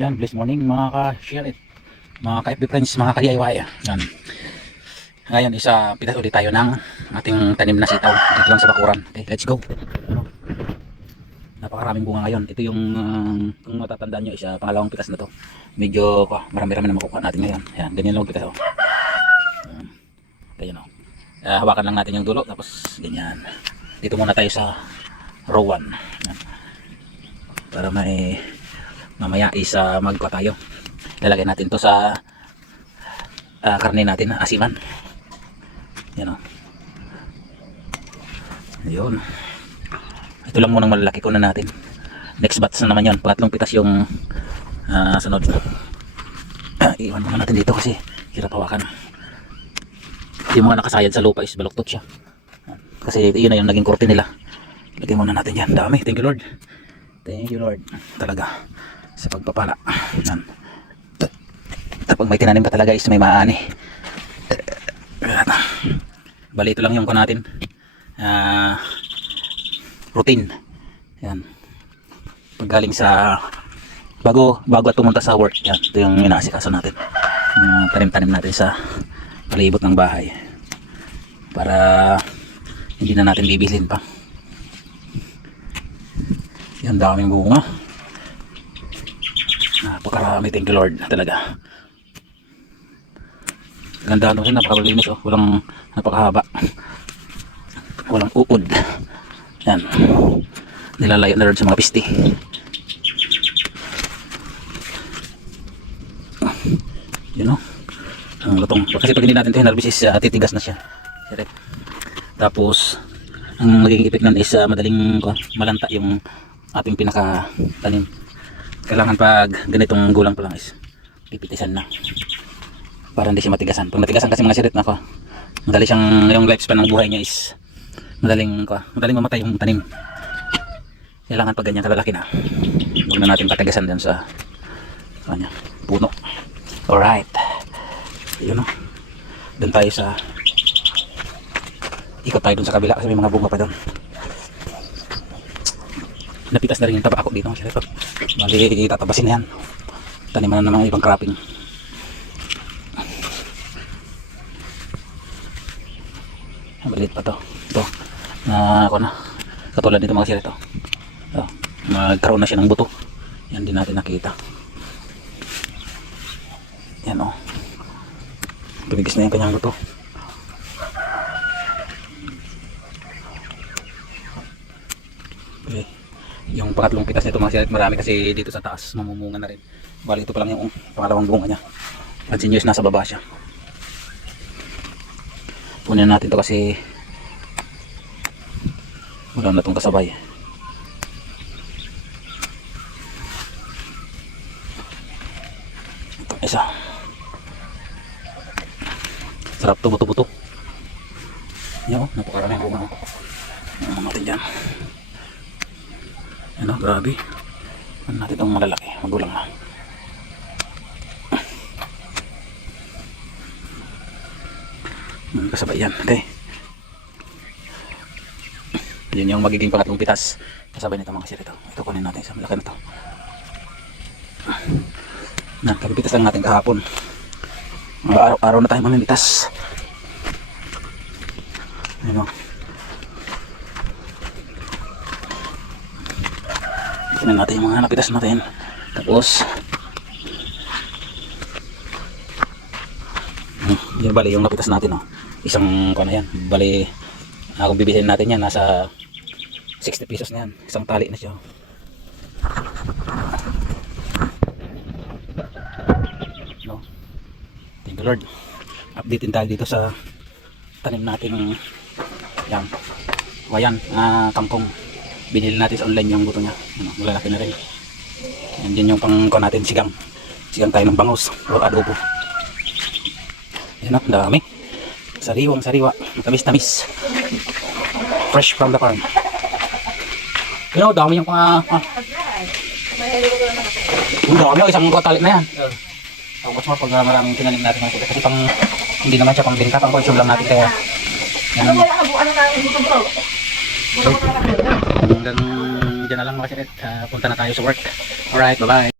Yan, blessed morning mga ka-share it, mga ka-FB friends, mga ka-DIY. Yan. Ngayon isa pitas ulit tayo ng ating tanim na sitaw dito lang sa bakuran. Okay, let's go. Ano? Napakaraming bunga ngayon. Ito yung kung matatandaan nyo, isa pangalawang pitas na to. Medyo marami-rami na makukuha natin ngayon. Yan, ganyan lang pitas. Ganyan o. Hawakan lang natin yung dulo tapos ganyan. Dito muna tayo sa row 1. Yan. Para may mamaya is magkuha tayo. Lalagay natin to sa karne natin, asiman. Yan o. Ayun. Ito lang munang malalaki ko na natin. Next batch na naman yan. Pangatlong pitas yung sunod. Iwan muna natin dito kasi hirap hawakan. Yung mga nakasayad sa lupa is baluktot siya. Kasi yun na yung naging korte nila. Lagyan muna natin yan. Dami. Thank you Lord. Thank you Lord. Talaga. Sa pagpapala. Yan. Kapag may tinanim ka talaga is may maani. Bali ito lang yung ko natin. Routine. Yan. Pag galing sa bago at pumunta sa work. Yan. Ito yung inaasikaso natin. Tanim-tanim natin sa palibot ng bahay. Para hindi na natin bibilhin pa. Yan, daming bunga. Napakarami. Thank you Lord. Talaga. Ganda ito. Napakalinis. Oh. Walang napakahaba. Walang uod. Yan. Nilalayo na Lord sa mga pisti. Yun o. Ang lutong. Kasi pag hindi natin ito hinarbis is titigas na siya. Tapos ang magiging effect nun is madaling malanta yung ating pinaka-tanim. Kailangan pag ganitong gulang pa lang is pipitisan na para hindi siya matigasan. Pag matigasan kasi mga sirit na madali siyang, yung lifespan ng buhay niya is madaling mamatay yung tanim. Kailangan pag ganyan kalalaki na, huwag na natin patigasan dyan sa puno. Alright, yun o. Doon tayo sa ikot tayo dun sa kabila kasi may mga bunga pa doon. Napitas na rin yung taba ako dito. Bali tatabasin na yan. Taniman na ng ibang cropping. Maliit pa to. Ito. Katulad dito mga sir ito. Magkaroon na siya ng buto. Yan din natin nakita. Yan o. Pibigis na yung kanyang buto. Okay. Yung pangatlong pitas nito mga sirit, marami kasi dito sa taas mamumunga na rin. Bali ito pa lang yung pangalawang bunga niya. Pansin nyo is nasa baba siya. Punin natin to kasi wala na itong kasabay. Ito isa. Sarap to, buto-buto. Yan o, napakaraming bunga. Ano natin dyan. Ano, grabe. Ano natin itong malalaki, magulang na. Kasabay yan, okay. Yun yung magiging pangatlong pitas. Kasabay nito mga sir ito. Ito kunin natin sa malaki na ito. Kapipitas lang natin kahapon. Araw-araw na tayo mamimitas. Ano. Tingnan natin yung mga napitas natin. Tapos yung bali yung napitas natin isang yan. Bali kung bibilihin natin yan nasa 60 pesos na yan. Isang tali na siya. No. Thank you Lord. Update tayo dito sa tanim natin yan. Wayan, kangkong. Binili natin sa online yung buto niya. Malalaki na rin. Yan din yung pang natin sigang. Sigang tayo ng bangus o adobo. Yan o, dami. Sariwang sariwa. Tamis-tamis. Fresh from the farm. You know, dami yung yung dami yung isang talit na yan. Tapos mo pag maraming tinanim natin kasi pang hindi naman siya pang benta, pang consume lang natin kaya yan. Hanggang dyan na lang mga sinet. Punta na tayo sa work. Alright, bye bye.